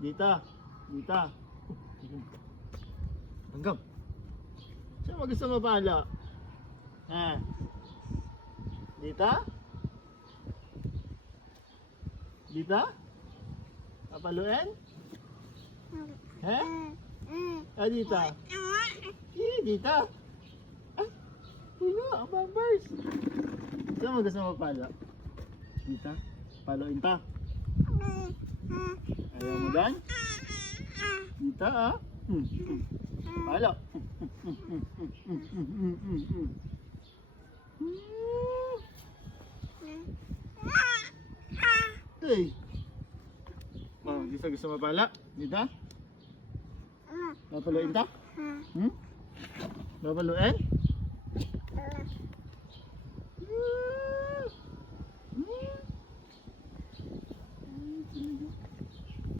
Dita. Dita. Tanggap. Saan mo gusto mapala? Ha? Dita? Dita? Papaluin? He? Ah, dita? Dita? Ah, wala, ang bumpers. Saan mo gusto mapala? Dita? Paluin ta? Ayaw mo dan? Dita ah? Palo. Hey. Oh, gusto mapala? Dita? Papaluin ta? Papaluin?